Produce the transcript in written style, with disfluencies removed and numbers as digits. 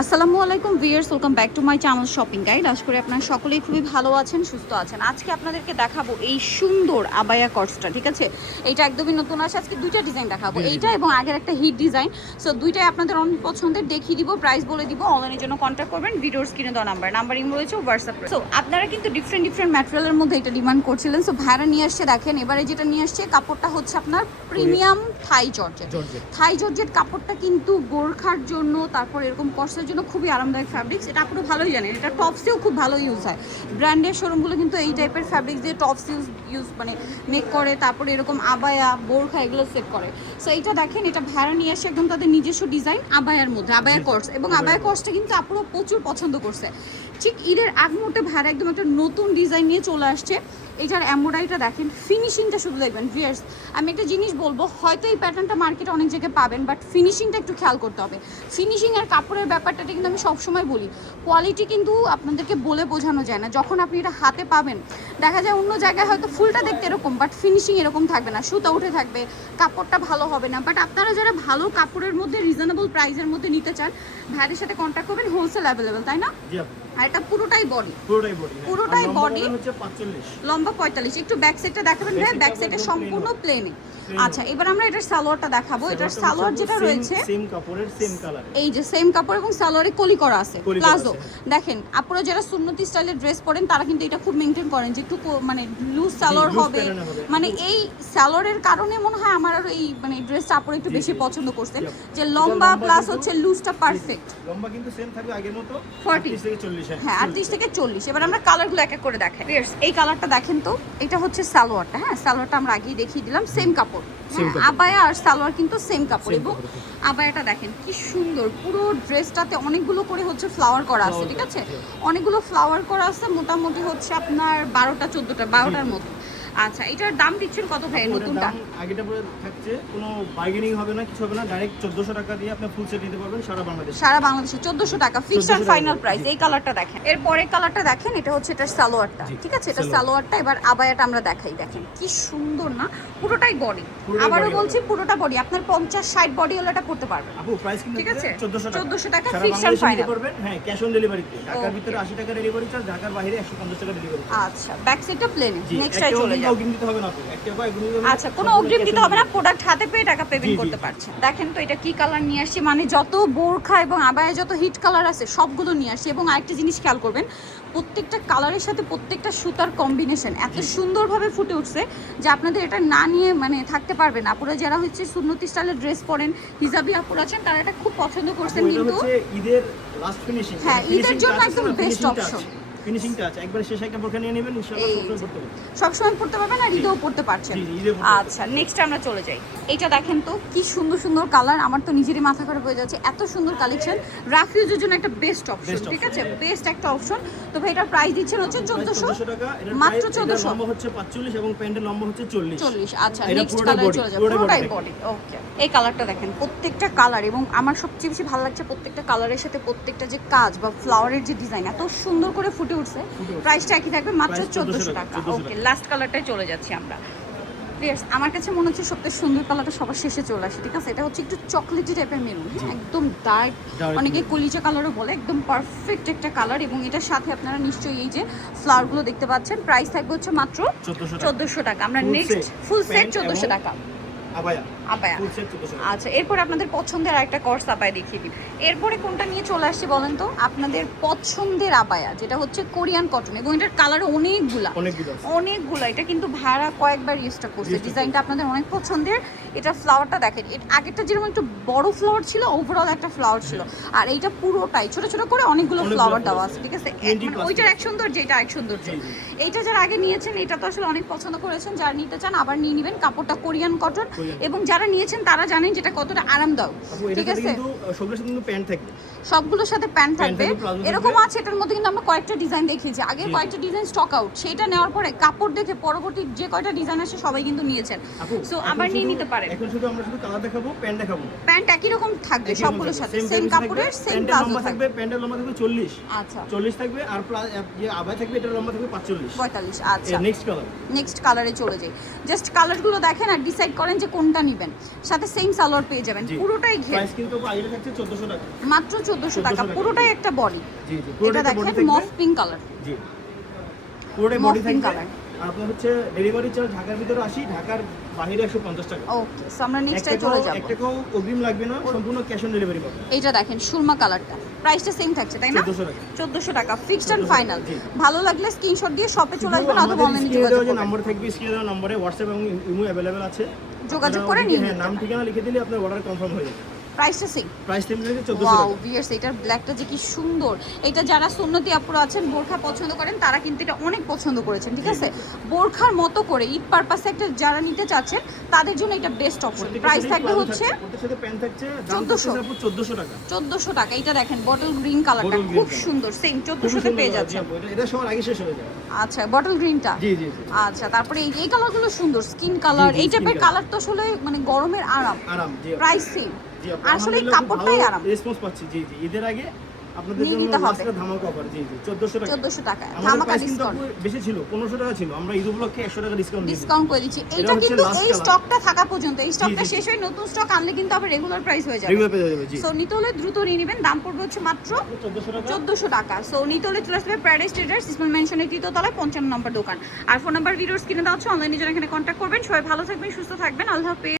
আসসালামু আলাইকুম viewers, welcome back to my channel shopping guide. আশা করি আপনারা সকলেই খুবই ভালো আছেন, সুস্থ আছেন। আজকে আপনাদেরকে দেখাবো এই সুন্দর আবায়া কটসটা, ঠিক আছে? এটা একদমই নতুন আসে। আজকে দুইটা ডিজাইন দেখাবো, এইটা এবং আগের একটা হিট ডিজাইন। সো দুইটাই আপনাদের অনেক পছন্দের, দেখিয়ে দিব, প্রাইস বলে দিব। অনলাইনের জন্য কন্ট্যাক্ট করবেন, ভিডিওর স্ক্রিনে দেওয়া নাম্বার রয়েছে, হোয়াটসঅ্যাপ। সো আপনারা কিন্তু ডিফারেন্ট ম্যাটেরিয়ালের মধ্যে এটা ডিমান্ড করছিলেন। সো ভাড়া নিয়ে আসছে, দেখেন এবারে যেটা নিয়ে আসছে কাপড়টা হচ্ছে আপনার প্রিমিয়াম থাই জর্জেট কাপড়টা কিন্তু গোর্খার জন্য, তারপর এরকম কটসের জন্য খুবই আরামদায়ক ফ্যাব্রিক্স। এটা আপনারা ভালোই জানেন, এটা টপসেও খুব ভালো ইউজ হয়। ব্র্যান্ডের শোরুমগুলো কিন্তু এই টাইপের ফ্যাব্রিক্স দিয়ে টপস ইউজ মানে মেক করে, তারপরে এরকম আবায়া বোরখা এগুলো সেট করে। সো এইটা দেখেন, এটা ভাড়া নিয়ে আসে একদম তাদের নিজস্ব ডিজাইন আবায়ার মধ্যে, আবায়া কটস। এবং আবায়া কটসটা কিন্তু আপনারা প্রচুর পছন্দ করছে। ঠিক ঈদের আগ মুহূর্তে ভাড়া একদম একটা নতুন ডিজাইন নিয়ে চলে আসছে। এটার এমব্রয়ডারিটা দেখেন, ফিনিশিংটা শুধু দেখবেন ভিউয়ার্স। আমি একটা জিনিস বলবো, হয়তো এই প্যাটার্নটা মার্কেটে অনেক জায়গায় পাবেন, বাট ফিনিশিংটা একটু খেয়াল করতে হবে। ফিনিশিং আর কাপড়ের ব্যাপারটা কিন্তু আমি সবসময় বলি, কোয়ালিটি কিন্তু আপনাদেরকে বলে বোঝানো যায় না। যখন আপনি এটা হাতে পাবেন, দেখা যায় অন্য জায়গায় হয়তো ফুলটা দেখতে এরকম, বাট ফিনিশিং এরকম থাকবে না, সুতা উঠে থাকবে, কাপড়টা ভালো হবে না। বাট আপনারা যারা ভালো কাপড়ের মধ্যে রিজনেবল প্রাইসের মধ্যে নিতে চান, ভাইয়ের সাথে কন্ট্যাক্ট করবেন, হোলসেল অ্যাভেলেবেল, তাই না? আর এটা পুরোটাই বডি হচ্ছে 45, লম্বা 45। একটু ব্যাক সাইডটা দেখাবেন ভাই, ব্যাক সাইডে সম্পূর্ণ প্লেনে। আচ্ছা, এবার আমরা এটার সালোয়ারটা দেখাবো। এটার সালোয়ার যেটা রয়েছে সেম কাপড়ের সেম কালার, এই যে সেম কাপড় এবং সালোয়ারে কলি করা আছে, প্লাজো। দেখেন আপনারা যারা সুন্নতি স্টাইলের ড্রেস পরেন তারা কিন্তু এটা খুব মেইনটেইন করেন যে একটু মানে লুজ সালোয়ার হবে। মানে এই সালোয়ারের কারণে মনে হয় আমার আর এই মানে ড্রেসটা আপনারা একটু বেশি পছন্দ করছেন, যে লম্বা প্লাস হচ্ছে লুজটা পারফেক্ট। লম্বা কিন্তু সেম থাকবে আগের মতো 40 থেকে 40। হ্যাঁ, 38 থেকে 40। এবার আমরা কালারগুলো এক এক করে দেখাই। এই কালারটা দেখেন তো, এটা হচ্ছে সালোয়ারটা। হ্যাঁ, সালোয়ারটা আমরা আগেই দেখিয়ে দিলাম, সেম কাপড়। আবায়া আর সালোয়ার কিন্তু সেম কাপড়। এবং আবায়াটা দেখেন কি সুন্দর, পুরো ড্রেসটাতে অনেকগুলো করে হচ্ছে ফ্লাওয়ার করা আছে, ঠিক আছে? অনেকগুলো ফ্লাওয়ার করা আছে, মোটামুটি হচ্ছে আপনার 12টার মতো। আচ্ছা, এটার দাম দিচ্ছেন কত ভাই নতুনটা? আগেটা পরে থাকছে, কোনো বার্গেনিং হবে না, কিছু হবে না, ডাইরেক্ট 1400 টাকা দিয়ে আপনি ফুল সেট নিতে পারবেন সারা বাংলাদেশে। 1400 টাকা ফিক্সড এন্ড ফাইনাল প্রাইস। এই কালারটা দেখেন, এরপরে কালারটা দেখেন, এটা হচ্ছে এটার সালোয়ারটা, ঠিক আছে? এটা সালোয়ারটা। এবার আবায়াটা আমরা দেখাই, দেখেন কি সুন্দর না, পুরোটাই বডি। আবারও বলছি, পুরোটা বডি। আপনার 50-60 বডি হলে এটা করতে পারবেন। আপু প্রাইস কিন্তু ঠিক আছে 1400 টাকা ফিক্সড এন্ড ফাইনাল করবেন। হ্যাঁ, ক্যাশ অন ডেলিভারিতে ঢাকার ভিতরে 80 টাকা ডেলিভারি চার্জ, ঢাকার বাইরে 150 টাকা ডেলিভারি। আচ্ছা, ব্যাক সাইডটা প্লেন। নেক্সট টাই চলে যাও। অগ্রিম দিতে হবে না আপু, আচ্ছা, কোনো অগ্রিম দিতে হবে না, প্রোডাক্ট হাতে পেয়ে টাকা পেমেন্ট করতে পারছেন। দেখেন তো এটা কি কালার নিয়ে আসছি, মানে যত বোরখা এবং আবায়া যত হিট কালার আছে সবগুলো নিয়ে আসছি। এবং আরেকটা জিনিস খেয়াল করবেন, প্রত্যেকটা কালারের সাথে প্রত্যেকটা সুতার কম্বিনেশন এত সুন্দরভাবে ফুটে উঠছে যে আপনাদের এটা না নিয়ে মানে থাকতে পারবেন। আপনারা যারা হচ্ছে সুন্নতি স্টাইলের ড্রেস পরেন, হিজাবি আপুরা আছেন, তারা এটা খুব পছন্দ করছেন। কিন্তু ঈদের লাস্ট ফিনিশিং, হ্যাঁ, ঈদের জন্য একদম বেস্ট অপশন। ফিনিশিংটা আছে, একবার শেষ একটা বোরখা নিয়ে নেবেন, ইনশাআল্লাহ সবসময় পড়তে পারবেন, আর ঈদেও পড়তে পারছেন। আচ্ছা, নেক্সট আমরা চলে যাই। এইটা দেখেন তো কি সুন্দর সুন্দর কালার, আমার তো নিজেরই মাথা খারাপ হয়ে যাচ্ছে, এত সুন্দর কালেকশন। রাফিউজের জন্য একটা বেস্ট অপশন, ঠিক আছে? বেস্ট একটা অপশন। তো ভাই এটার প্রাইস দিচ্ছেন হচ্ছে 1400 টাকা, মাত্র 1400। লম্বা হচ্ছে 45 এবং প্যান্টের লম্বা হচ্ছে 40। আচ্ছা, নেক্সট কালার চলে যাবে, পুরোটাই বডি। ওকে, এই কালারটা দেখেন, প্রত্যেকটা কালার, এবং আমার সবচেয়ে বেশি ভালো লাগছে প্রত্যেকটা কালারের সাথে প্রত্যেকটা যে কাজ বা ফ্লাওয়ারের যে ডিজাইন এত সুন্দর করে ফুটে উঠছে। প্রাইসটা একই থাকবে, মাত্র 1400 টাকা। ওকে, লাস্ট কালারটাই চলে যাচ্ছি আমরা। আমার কাছে মনে হচ্ছে সবচেয়ে সুন্দর কালারটা সবার শেষে চলে আসে, ঠিক আছে? এটা হচ্ছে একটু চকলেটি টাইপের মেরুন, একদম ডার্ক, অনেকে কলিজা কালারও বলে, একদম পারফেক্ট একটা কালার। এবং এটার সাথে আপনারা নিশ্চয়ই এই যে ফ্লাওয়ারগুলো দেখতে পাচ্ছেন। প্রাইস থাকবে হচ্ছে মাত্র 1400 টাকা। আমরা নেক্সট ফুল সেট 1400 টাকা আবায়া। আচ্ছা, এরপর আপনাদের পছন্দের আরেকটা কটস আবায়া দেখিয়ে দিই। এরপরে কোনটা নিয়ে চলে আসছি বলেন তো? আপনাদের পছন্দের আবায়া, যেটা হচ্ছে কোরিয়ান কটন, এবং এটার কালার অনেকগুলো। এটা কিন্তু ভাড়া কয়েকবার ইউজটা করছে, ডিজাইনটা আপনাদের অনেক পছন্দের। এটা ফ্লাওয়ারটা দেখেন, আগেরটা যেরকম একটু বড় ফ্লাওয়ার ছিল, ওভারঅল একটা ফ্লাওয়ার ছিল, আর এইটা পুরোটাই ছোট ছোট করে অনেকগুলো ফ্লাওয়ার দেওয়া আছে, ঠিক আছে? মানে ওইটার এক সৌন্দর্য, এটা এক সৌন্দর্য। এইটা যারা আগে নিয়েছেন, এটা তো আসলে অনেক পছন্দ করেছেন, যারা নিতে চান আবার নিয়ে নেবেন। কাপড়টা কোরিয়ান কটন, এবং যারা নিয়েছেন তারা জানেন যেটা কতটা আরামদায়ক, ঠিক আছে? সবগুলোর সাথে প্যান্ট থাকবে, এরকম আছে। এটার মধ্যে কিন্তু আমরা কয়েকটা ডিজাইন দেখিয়েছি, আগে কয়েকটা ডিজাইন স্টক আউট, সেটা নেওয়ার পরে কাপড় দেখে পরবর্তী যে কয়টা ডিজাইন আসে সবাই কিন্তু নিয়েছেন। সো আবার নিয়ে নিতে পারেন। এখন শুধু আমরা শুধু কালার দেখাবো, প্যান্ট দেখাবো। প্যান্ট একই রকম থাকবে সবগুলোর সাথে, সেম কাপড়ের সেম প্লাজো থাকবে। প্যান্টের লম্বা থাকবে 40। আচ্ছা, 40 থাকবে, আর যে আবায়া থাকবে এটার লম্বা থাকবে 45। আচ্ছা, নেক্সট কালার। নেক্সট কালারে চলে যাই। জাস্ট কালারগুলো দেখেন আর ডিসাইড করেন যে কোনটা নেবেন, সাথে সেম সালোয়ার পেয়ে যাবেন, জি। পুরোটাই ঘের প্রাইস কিন্তু আগে থাকছে 1400 টাকা। মাত্র 1400 টাকা, 1400 পুরোটাই একটা বডি। জি জি, এটা পুরোটা বডি দেখেন থাকবে। মফ পিঙ্ক কালার, জি, পুরোটাই Mauve বডি pink থাকবে। color। আর আপনার হচ্ছে ডেলিভারি চার্জ ঢাকার ভিতরে 80, ঢাকার বাইরে 150 টাকা। ওকে, সো আমরা নেক্সটে চলে যাব। এক টাকাও অগ্রিম লাগবে না, সম্পূর্ণ ক্যাশ অন ডেলিভারি পাবেন। এইটা দেখেন সুরমা কালারটা, প্রাইসটা সেম থাকছে তাই না? 1400 টাকা। 1400 টাকা ফিক্সড এন্ড 1400 ফাইনাল। জি। ভালো লাগলে স্ক্রিনশট দিয়ে শপে চলে আসবেন অথবা আমাদের অনলাইনে স্ক্রিনে যোগাযোগ দেওয়া যে করবেন। নাম্বার থাকবে, স্ক্রিনে দেওয়া নম্বরে হোয়াটসঅ্যাপ এবং ইমো অ্যাভেলেবেল আছে। যোগাযোগ আপনারা করে ওদিকে, নিয়ে হ্যাঁ, নিতে নাম পারেন। ঠিকানা লিখে দিলে আপনার অর্ডার কনফার্ম হয়ে যাবে। প্রাইসটা সেম। প্রাইস থেকে 1400 ওয়াও টাকা। ভিউয়ার্স, এটার ব্ল্যাকটা যে কি সুন্দর। এটা যারা সুন্নতি আপুরা আছেন, বোরখা পছন্দ করেন, তারা কিন্তু এটা অনেক পছন্দ করেছেন, ঠিক আছে? বোরখার মতো করে ঈদ পারপাসে একটা যারা নিতে চাচ্ছেন তাদের জন্য এটা বেস্ট অপশন। প্রাইস থাকবে হচ্ছে ওটার সাথে প্যান্ট থাকছে, দাম 1400 থাকছে আপু 1400 টাকা। 1400 টাকা। এটা দেখেন বটল গ্রিন কালারটা Bottle green খুব color। সুন্দর, সেম খুবই 1400 তে সুন্দর পেয়ে কালার, যাচ্ছে। জি আপু, এটা সবার আগে শেষ হয়ে যায়। আচ্ছা, বটল গ্রিনটা। জি জি জি। আচ্ছা, তারপরে এই কালারগুলো সুন্দর, স্কিন কালার। জি, এই skin টাইপের color। কালার তো আসলে মানে গরমের আরাম। আরাম, জি আপু। Price same. জি আপু, আসলে এই আলহামদুলিল্লাহ খুব কাপড়টাই ভালো আরাম। রেসপন্স পাচ্ছি। জি জি, ঈদের আগে আপনাদের নিয়ে জন্য নিতে হবে। লাস্টে ধামাকা অফার। জি জি, 1400 টাকা। 1400 টাকা আমাদের ধামাকা প্রাইস কিন্তু ডিসকাউন্ট। আপু বেশি ছিল, 1500 টাকা ছিল। আমরা ঈদ উপলক্ষে 100 টাকা ডিসকাউন্ট দিয়েছি। ডিসকাউন্ট করে দিচ্ছি। এটা এটা হচ্ছে কিন্তু last এই color। স্টকটা থাকা পর্যন্ত, এই স্টকটা জি, জি। শেষ হয়ে নতুন স্টক আনলে কিন্তু আবার রেগুলার প্রাইস হয়ে যাবে। রেগুলার পেয়ে যাবে। জি, সো নিতে হলে দ্রুত নিয়ে নেবেন। দাম পড়বে হচ্ছে মাত্র 1400 টাকা। 1400 টাকা। সো নিতে হলে চলে আসবে প্যারাডাইস ট্রেডার্স, ইসমাইল মেনশনের 3য় তলায় 55 নম্বর দোকান। আর ফোন নাম্বার ভিডিওস কিনে দেওয়া হচ্ছে, অনলাইনে যারা এখানে কন্ট্যাক্ট করবেন। সবাই ভালো থাকবেন, সুস্থ থাকবেন, আল্লাহ হাফেজ।